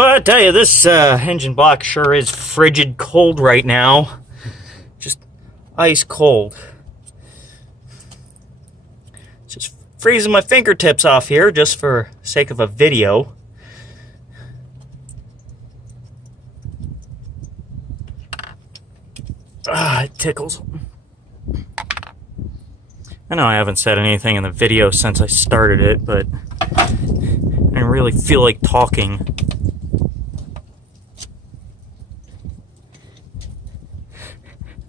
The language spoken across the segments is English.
Well, I tell you, this engine block sure is frigid cold right now. Just ice cold. Just freezing my fingertips off here just for sake of a video. It tickles. I know I haven't said anything in the video since I started it, but I didn't really feel like talking.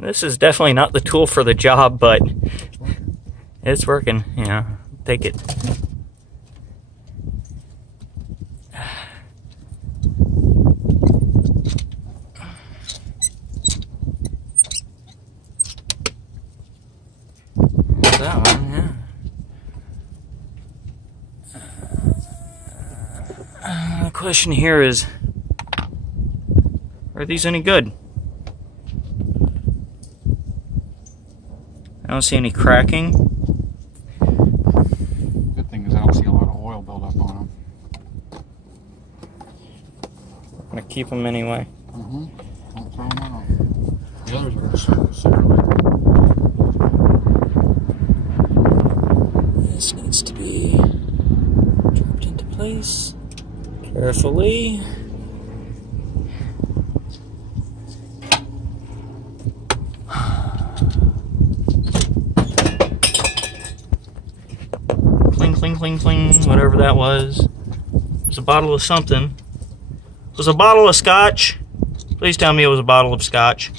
This is definitely not the tool for the job, but it's working. Yeah, take it. That one, yeah. The question here is, are these any good? I don't see any cracking. Good thing is I don't see a lot of oil buildup on them. I'm gonna keep them anyway. Don't throw them out. The others are similar. This needs to be dropped into place carefully. Cling, cling, cling, cling, whatever that was. It was a bottle of something. It was a bottle of scotch. Please tell me it was a bottle of scotch.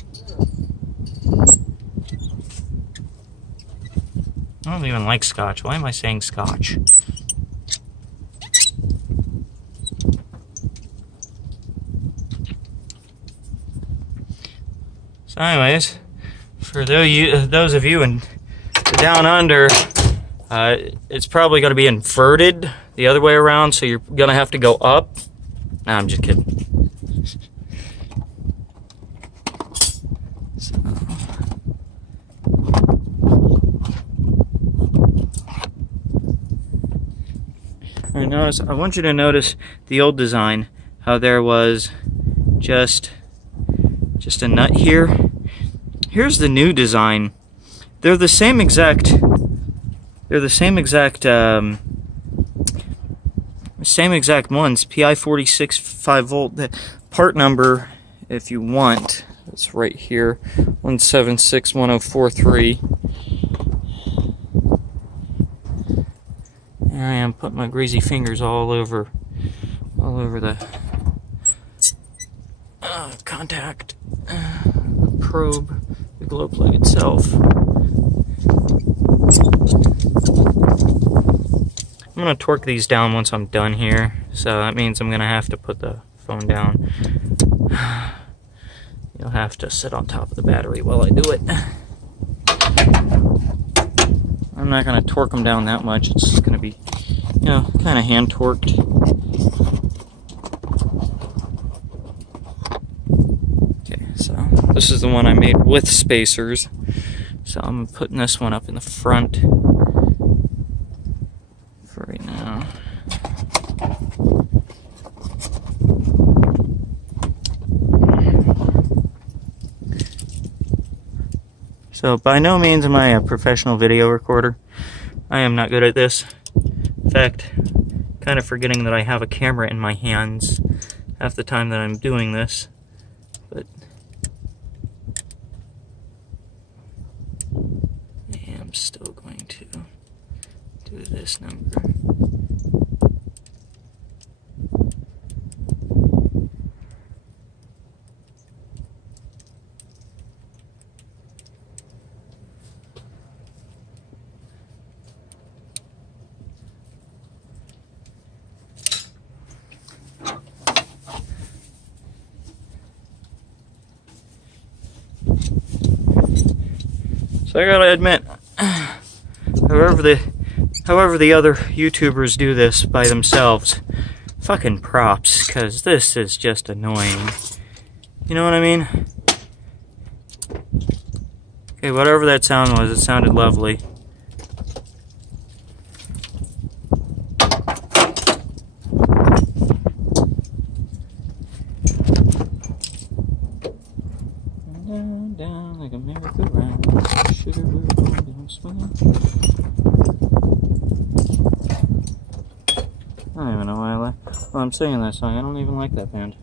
I don't even like scotch. Why am I saying scotch? So anyways, for those of you in down under, it's probably going to be inverted the other way around, so you're going to have to go up. Nah, I'm just kidding. I want you to notice the old design, how there was just a nut here. Here's the new design. They're the same exact ones, PI 46 5-volt. The part number, if you want, it's right here, 1761043. There I am, putting my greasy fingers all over the contact, probe, the glow plug itself. I'm gonna torque these down once I'm done here, so that means I'm gonna have to put the phone down. You'll have to sit on top of the battery while I do it. I'm not going to torque them down that much. It's just going to be, kind of hand torqued. Okay, so this is the one I made with spacers. So I'm putting this one up in the front for right now. So by no means am I a professional video recorder. I am not good at this. In fact, kind of forgetting that I have a camera in my hands half the time that I'm doing this. But I am still going to do this number. So I gotta admit, however the other YouTubers do this by themselves, fucking props, because this is just annoying. You know what I mean? Okay, whatever that sound was, it sounded lovely. Sugar, we're going down swinging. I don't even know why I'm singing that song. I don't even like that band.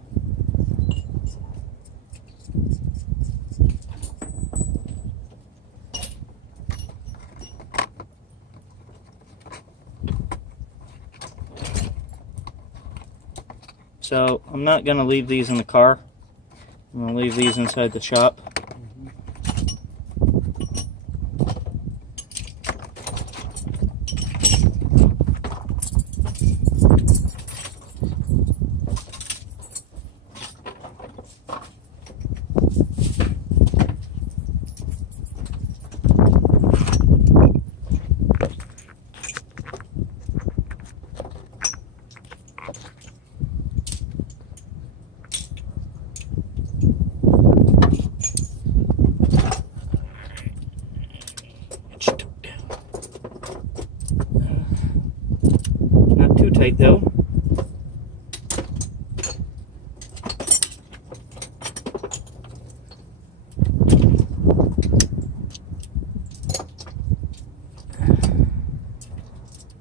So I'm not going to leave these in the car. I'm going to leave these inside the shop. Not too tight though.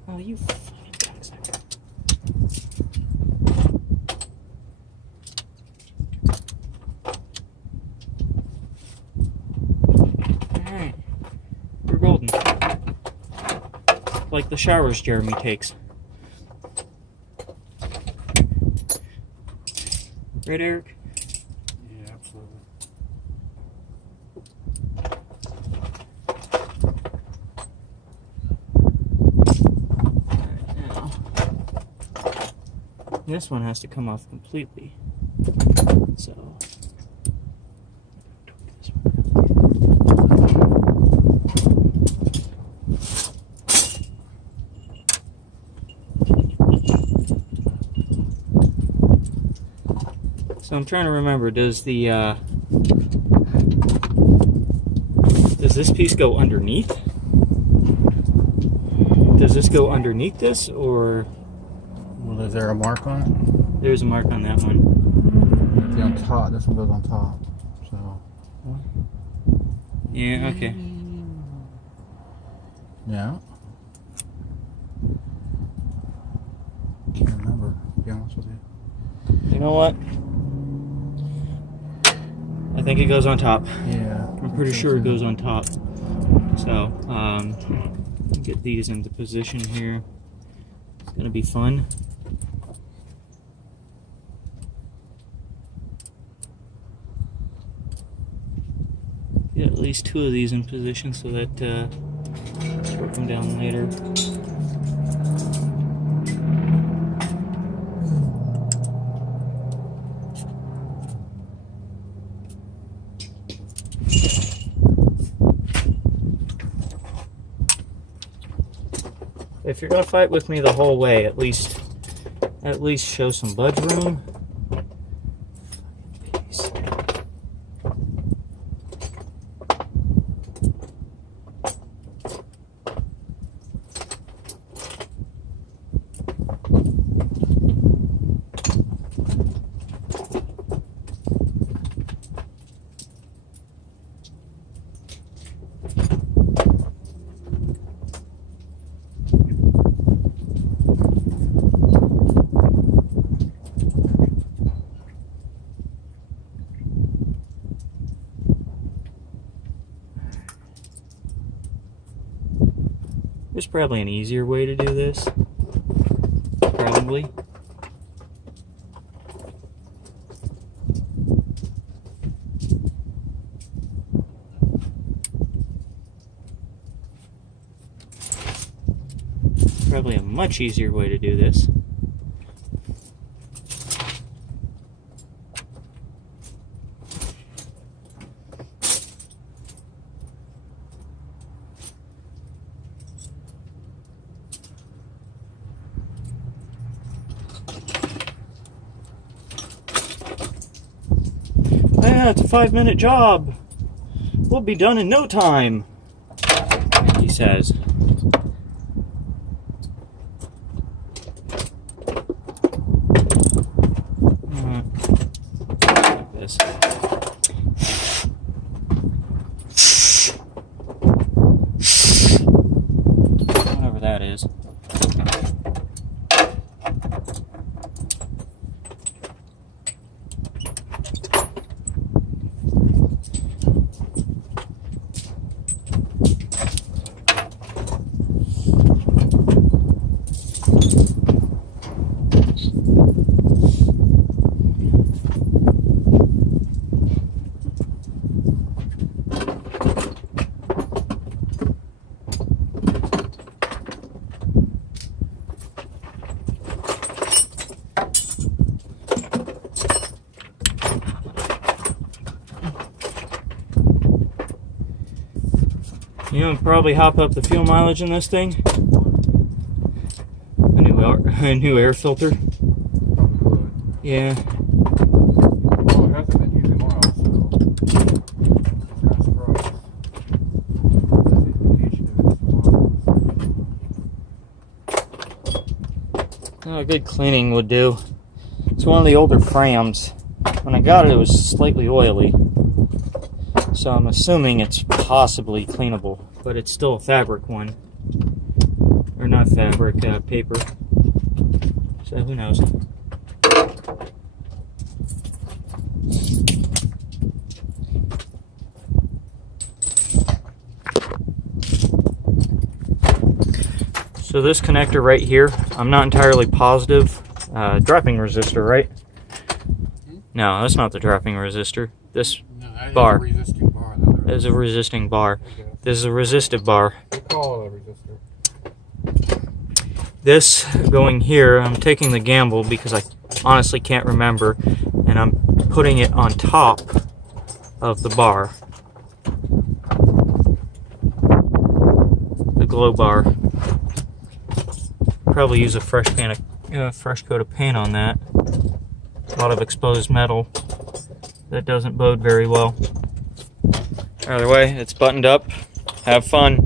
Oh, you fucking cocksucker. Alright. We're golden. Like the showers Jeremy takes. Right, Eric? Yeah, absolutely. Now, this one has to come off completely. So, this one. So I'm trying to remember, does this piece go underneath? Does this go underneath this, or? Well, is there a mark on it? There's a mark on that one. It's on top. This one goes on top. So. Yeah, okay. Yeah. Can't remember, to be honest with you. You know what? I think it goes on top. Yeah. I'm pretty sure it goes on top. So, get these into position here. It's gonna be fun. Get at least 2 of these in position so that work them down later. If you're gonna fight with me the whole way, at least show some budge room. Piece. There's probably an easier way to do this. Probably. Probably a much easier way to do this. Yeah, it's a 5-minute job. We'll be done in no time, he says. Like this. You know, probably hop up the fuel mileage in this thing. A new air filter. Probably would. Yeah. Well, it hasn't been using oil, so it's not a surprise. That's the indication of it's Oh, a good cleaning would do. It's one of the older Frams. When I got it, it was slightly oily. So I'm assuming it's possibly cleanable, but it's still a fabric one. Or not fabric, paper. So who knows? So this connector right here, I'm not entirely positive. Dropping resistor, right? No, that's not the dropping resistor. This bar. Is a resisting bar, though. Is a resisting bar. Okay. This is a resistive bar. We call it a resistor. This going here, I'm taking the gamble because I honestly can't remember, and I'm putting it on top of the bar. The glow bar. Probably use a fresh coat of paint on that. A lot of exposed metal. That doesn't bode very well. Either way, it's buttoned up. Have fun.